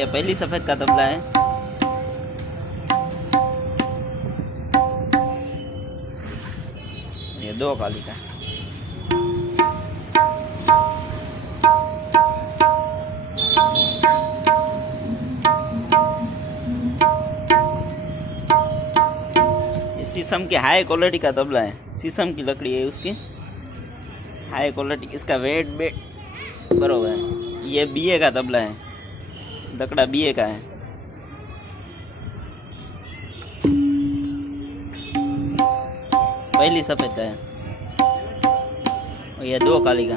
ये पहली सफेद का तबला है। ये दो काली का। ये शीशम की हाई क्वालिटी का तबला है, शीशम की लकड़ी है उसकी, हाई क्वालिटी। इसका वेट बरोबर है। ये बीए का तबला है, लकड़ा बीए का है। पहली सफेद का है और ये दो काली का।